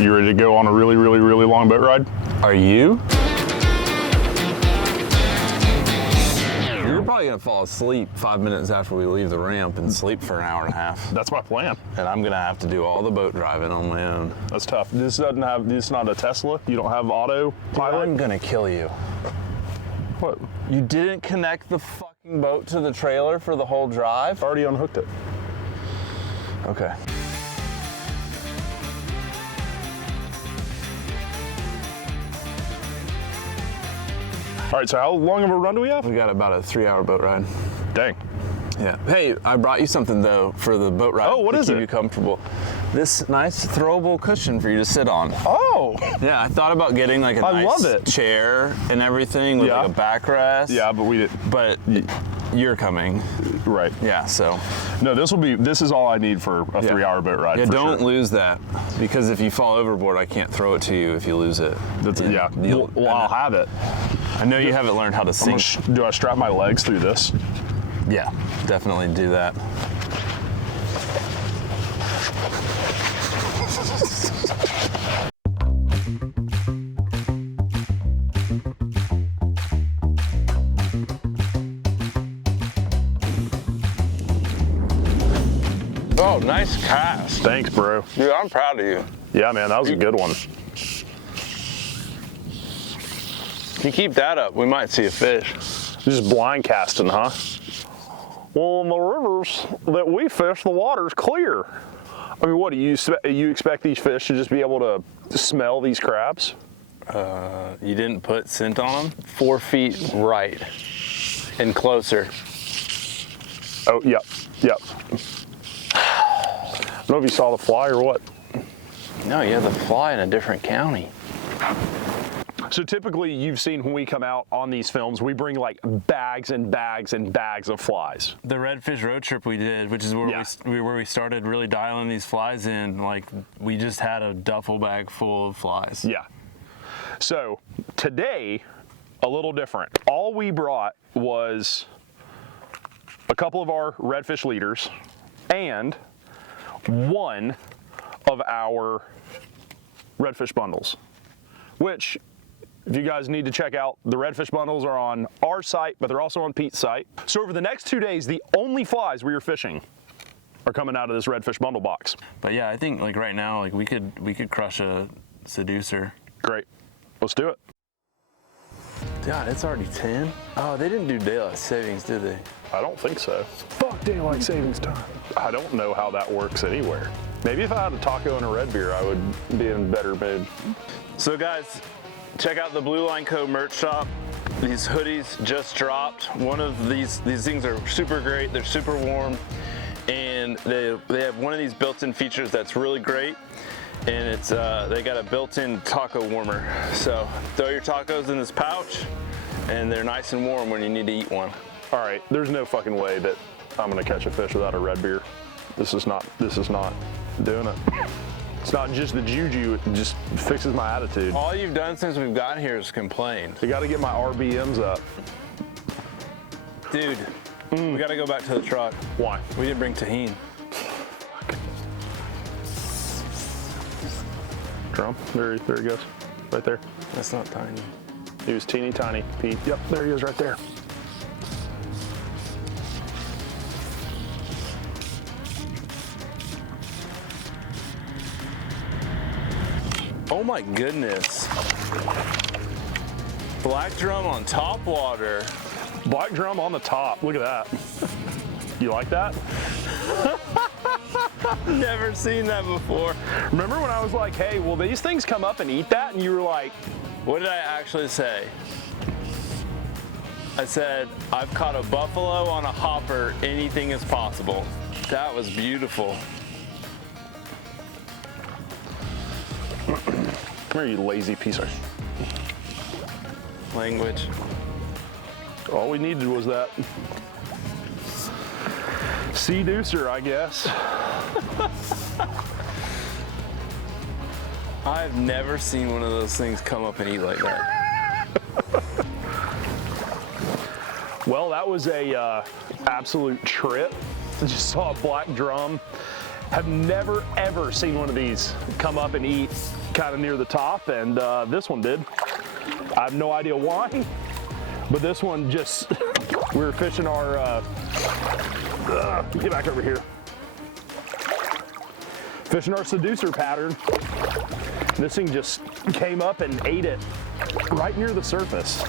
You ready to go on a really, really, really long boat ride? Are you? You're probably gonna fall asleep 5 minutes after we leave the ramp and sleep for an hour and a half. That's my plan. And I'm gonna have to do all the boat driving on my own. That's tough. This is not a Tesla. You don't have autopilot. I'm gonna kill you. What? You didn't connect the fucking boat to the trailer for the whole drive? Already unhooked it. Okay. All right, so how long of a run do we have? We got about a 3-hour boat ride. Dang. Yeah. Hey, I brought you something though for the boat ride. Oh, what is it? To keep you comfortable. This nice throwable cushion for you to sit on. Oh. Yeah, I thought about getting like a nice chair and everything with like a backrest. Yeah, but we didn't. But you're coming. Right. Yeah, so. No, this is all I need for a 3-hour boat ride. Yeah, for don't sure. lose that, because if you fall overboard, I can't throw it to you if you lose it. That's, yeah. Well, I'll have it. I know you haven't learned how to sink. Do I strap my legs through this? Yeah, definitely do that. Oh, nice cast. Thanks, bro. Dude, I'm proud of you. Yeah, man, that was a good one. If you keep that up, we might see a fish. Just blind casting, huh? Well, in the rivers that we fish, the water's clear. I mean, what do you expect these fish to just be able to smell these crabs? You didn't put scent on them? 4 feet right and closer. Oh, yep. I don't know if you saw the fly or what. No, you have the fly in a different county. So typically you've seen when we come out on these films, we bring like bags and bags and bags of flies. The Redfish Roadtrip we did, which is where we started really dialing these flies in, like we just had a duffel bag full of flies. Yeah. So today, a little different. All we brought was a couple of our redfish leaders and one of our redfish bundles, which if you guys need to check out, the redfish bundles are on our site, but they're also on Pete's site. So over the next 2 days, the only flies we are fishing are coming out of this redfish bundle box. But yeah, I think like right now, like we could crush a seducer. Great, let's do it. God, it's already 10. Oh, they didn't do daylight savings, did they? I don't think so. Fuck daylight savings time. I don't know how that works anywhere. Maybe if I had a taco and a red beer, I would be in better mood. So guys, check out the BlueLineCo merch shop. These hoodies just dropped. One of these things are super great. They're super warm, and they have one of these built-in features that's really great. And it's they got a built-in taco warmer. So throw your tacos in this pouch, and they're nice and warm when you need to eat one. All right, there's no fucking way that I'm gonna catch a fish without a red beer. This is not doing it. It's not just the juju, it just fixes my attitude. All you've done since we've gotten here is complain. You gotta get my RBMs up. Dude, we gotta go back to the truck. Why? We didn't bring tahini. Drum, there he goes, right there. That's not tiny. He was teeny tiny, Pete. Yep, there he is right there. Oh my goodness. Black drum on top water. Black drum on the top, look at that. You like that? Never seen that before. Remember when I was like, hey, will these things come up and eat that? And you were like, what did I actually say? I said, I've caught a buffalo on a hopper, anything is possible. That was beautiful. come here, you lazy piece of Language. All we needed was that seducer, I guess. I've never seen one of those things come up and eat like that. Well, that was a absolute trip. I just saw a black drum Have never ever seen one of these come up and eat kind of near the top, and this one did. I have no idea why, but this one just, we were fishing our, get back over here. Fishing our seducer pattern. This thing just came up and ate it right near the surface.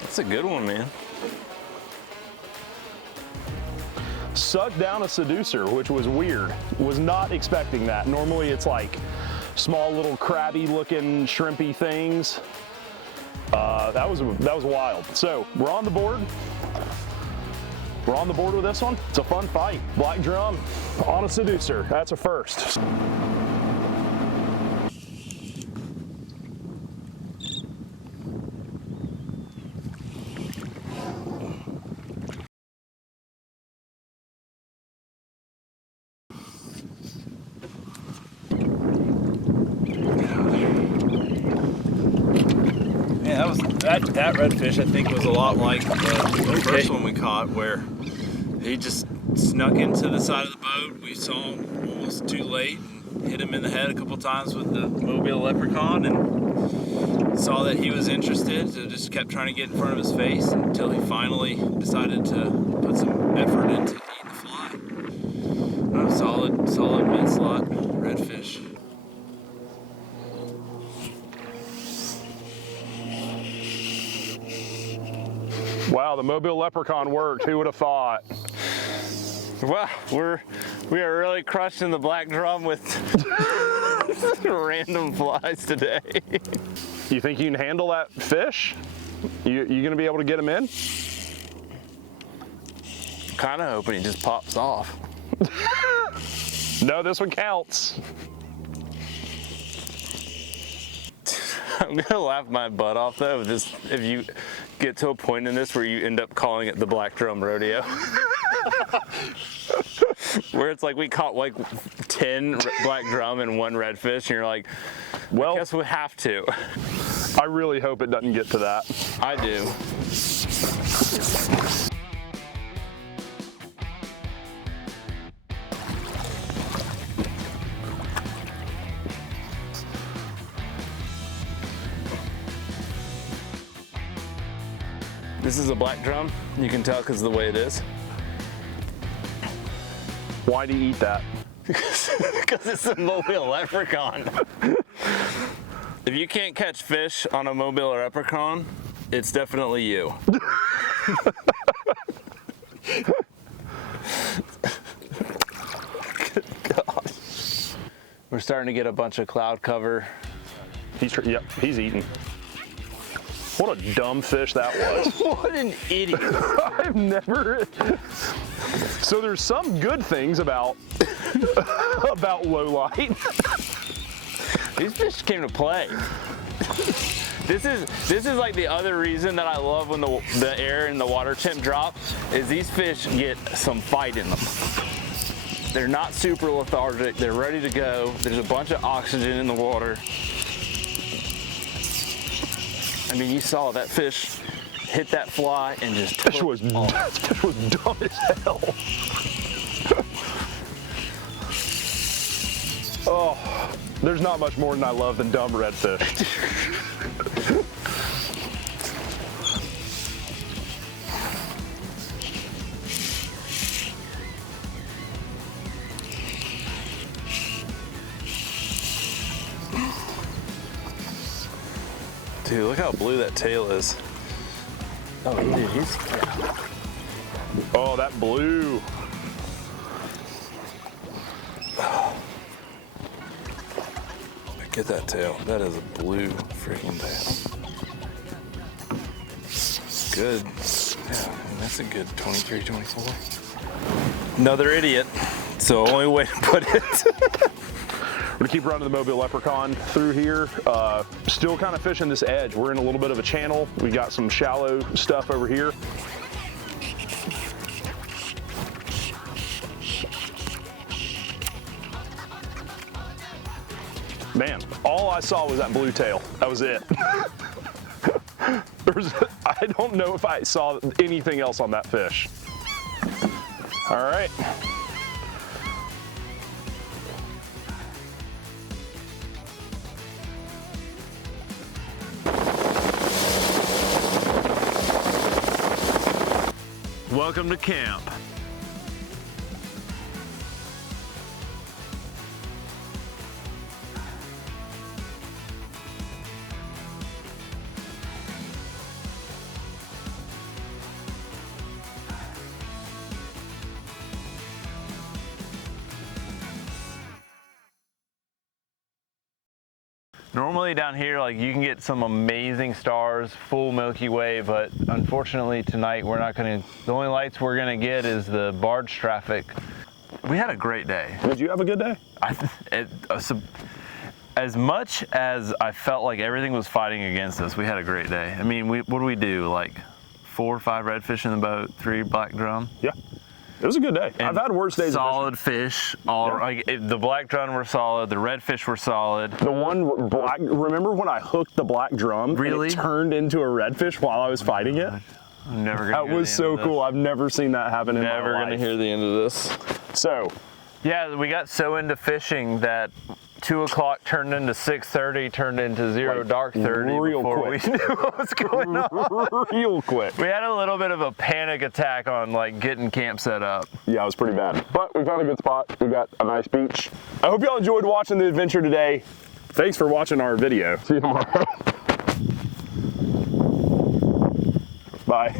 That's a good one, man. Sucked down a seducer, which was weird. Was not expecting that. Normally it's like small little crabby looking shrimpy things. That was wild. So we're on the board. We're on the board with this one. It's a fun fight. Black drum on a seducer. That's a first. That redfish, I think, was a lot like the first one we caught, where he just snuck into the side of the boat. We saw him almost too late and hit him in the head a couple times with the Mobile leprechaun, and saw that he was interested, so just kept trying to get in front of his face until he finally decided to put some effort into eating the fly. Solid mid-slot redfish. Wow, the Mobile leprechaun worked. Who would have thought? Well, we are really crushing the black drum with random flies today. You think you can handle that fish? You gonna be able to get him in? Kind of hoping he just pops off. No, this one counts. I'm gonna laugh my butt off though if you get to a point in this where you end up calling it the Black Drum Rodeo. Where it's like we caught like 10 black drum and 1 redfish, and you're like, well, I guess we have to. I really hope it doesn't get to that. I do. This is a black drum. You can tell because of the way it is. Why do you eat that? Because it's a Mobile leprechaun. If you can't catch fish on a Mobile leprechaun, it's definitely you. Good God. We're starting to get a bunch of cloud cover. Yep, he's eating. What a dumb fish that was. What an idiot. I've never. So there's some good things about low light. These fish came to play. This is like the other reason that I love when the air and the water temp drops, is these fish get some fight in them. They're not super lethargic, they're ready to go. There's a bunch of oxygen in the water. I mean, you saw that fish hit that fly and just That fish was dumb as hell. Oh, there's not much more than I love than dumb redfish. Dude, look how blue that tail is. Oh, dude, he's... Oh, that blue. Get that tail. That is a blue freaking tail. Good. Yeah, that's a good 23, 24. Another idiot. It's the only way to put it. We're gonna keep running the Mobile leprechaun through here. Still kind of fishing this edge. We're in a little bit of a channel. We got some shallow stuff over here. Man, all I saw was that blue tail. That was it. I don't know if I saw anything else on that fish. All right. Welcome to camp. Normally down here, like, you can get some amazing stars, full Milky Way, but unfortunately tonight we're not gonna, the only lights we're gonna get is the barge traffic. We had a great day. Did you have a good day? As much as I felt like everything was fighting against us, we had a great day. I mean, what do we do? Like 4 or 5 redfish in the boat, 3 black drum? Yeah. It was a good day. And I've had worse days. Solid fish. The black drum were solid. The redfish were solid. The one black. Remember when I hooked the black drum? Really? And it turned into a redfish while I was fighting it. I'm never gonna. That was so cool. I've never seen that happen in my life. Never gonna hear the end of this. So, yeah, we got so into fishing that 2 o'clock turned into 6:30, turned into zero dark 30 before we knew what was going on. Real quick. We had a little bit of a panic attack on like getting camp set up. Yeah, it was pretty bad. But we found a good spot. We got a nice beach. I hope y'all enjoyed watching the adventure today. Thanks for watching our video. See you tomorrow. Bye.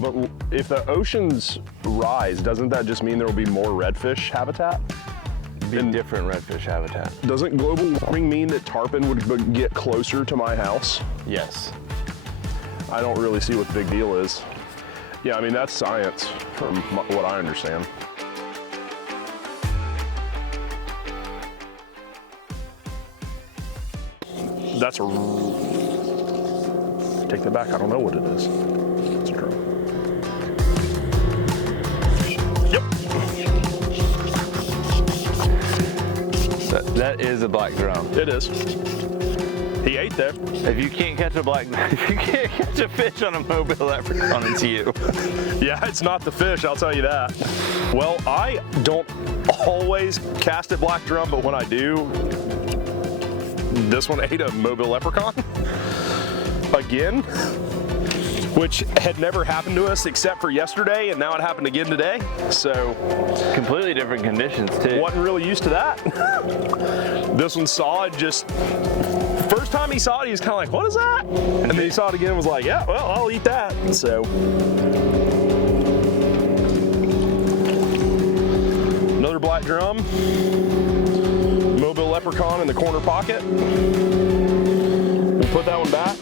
But if the oceans rise, doesn't that just mean there will be more redfish habitat? Be different redfish habitat. Doesn't global warming mean that tarpon would get closer to my house? Yes. I don't really see what the big deal is. Yeah, I mean, that's science from what I understand. That's a... Take that back, I don't know what it is. It's a drum. Yep. That is a black drum. It is. He ate there. If you can't catch a fish on a mobile leprechaun, it's you. Yeah, it's not the fish, I'll tell you that. Well, I don't always cast at black drum, but when I do, this one ate a mobile leprechaun again, which had never happened to us except for yesterday, and now it happened again today. So Completely different conditions too. wasn't really used to that. This one saw it, just first time he saw it, he was kind of like, what is that? And then he saw it again and was like, yeah, well, I'll eat that. So another black drum, mobile leprechaun in the corner pocket. We'll put that one back.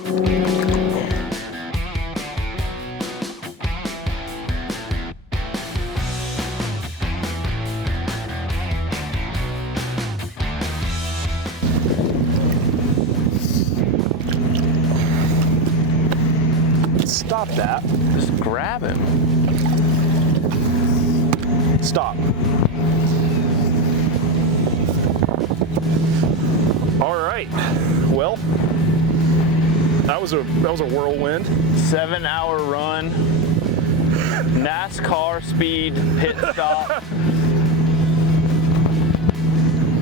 Stop that. Just grab him. Stop. All right. Well, that was a whirlwind. 7-hour run. NASCAR speed pit stop.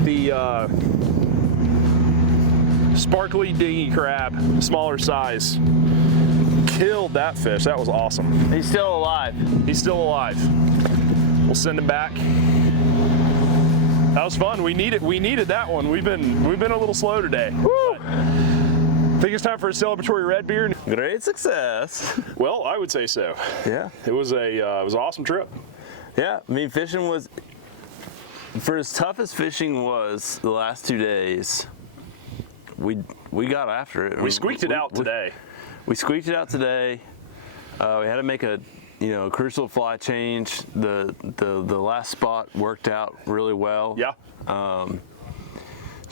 The sparkly dingy crab, smaller size, killed that fish. That was awesome. He's still alive. He's still alive. We'll send him back. That was fun. We needed that one. We've been a little slow today. Woo! I think it's time for a celebratory red beer. Great success. Well, I would say so. Yeah. It was an awesome trip. Yeah, I mean, fishing was, for as tough as fishing was the last 2 days, we got after it. We squeaked it out today. We squeaked it out today. We had to make a crucial fly change. The last spot worked out really well. Yeah.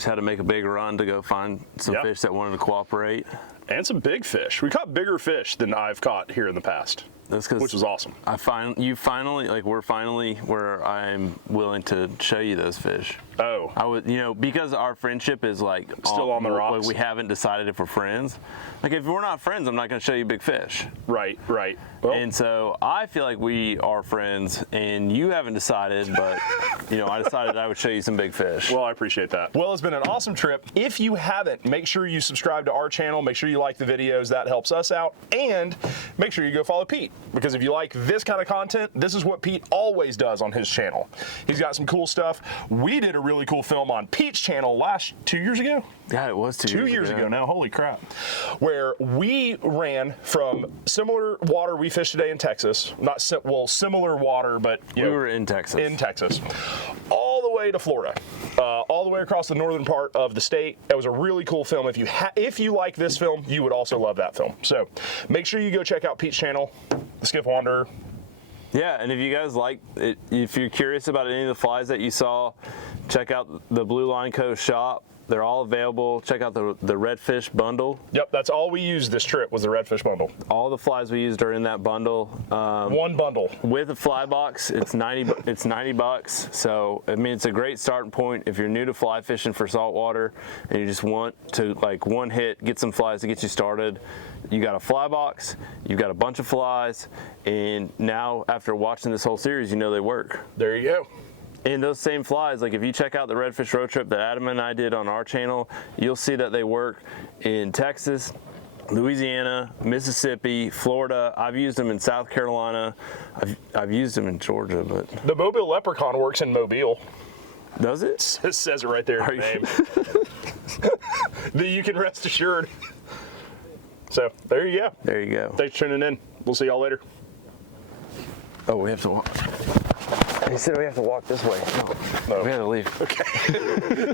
Just had to make a big run to go find some fish that wanted to cooperate. And some big fish. We caught bigger fish than I've caught here in the past. That's because which was awesome. We're finally where I'm willing to show you those fish. Oh. I would, because our friendship is like still on the rocks. Like we haven't decided if we're friends. Like if we're not friends, I'm not going to show you big fish. Right. Well, and so I feel like we are friends, and you haven't decided, but I decided I would show you some big fish. Well, I appreciate that. Well, it's been an awesome trip. If you haven't, make sure you subscribe to our channel. Make sure you like the videos. That helps us out. And make sure you go follow Pete, because if you like this kind of content, this is what Pete always does on his channel. He's got some cool stuff. We did a really cool film on Pete's channel 2 years ago. Yeah, it was 2 years ago now. Holy crap. Where we ran from similar water we fished today in Texas. Similar water, but we were in Texas. All the way to Florida. All the way across the northern part of the state. It was a really cool film. If you like this film, you would also love that film. So make sure you go check out Pete's channel, The Skiff Wanderer. Yeah, and if you guys like it, if you're curious about any of the flies that you saw, check out the BlueLineCo shop. They're all available. Check out the Redfish bundle. Yep, that's all we used this trip was the Redfish bundle. All the flies we used are in that bundle. One bundle. With a fly box, it's $90. So I mean, it's a great starting point if you're new to fly fishing for saltwater and you just want to one hit get some flies to get you started. You got a fly box, you've got a bunch of flies, and now after watching this whole series, you know they work. There you go. And those same flies, like if you check out the Redfish Road Trip that Adam and I did on our channel, you'll see that they work in Texas, Louisiana, Mississippi, Florida. I've used them in South Carolina. I've used them in Georgia, but the Mobile Leprechaun works in Mobile. Does it? It says it right there in the name. You can rest assured. So there you go. There you go. Thanks for tuning in. We'll see y'all later. Oh, we have to walk. He said we have to walk this way. No, we have to leave. Okay.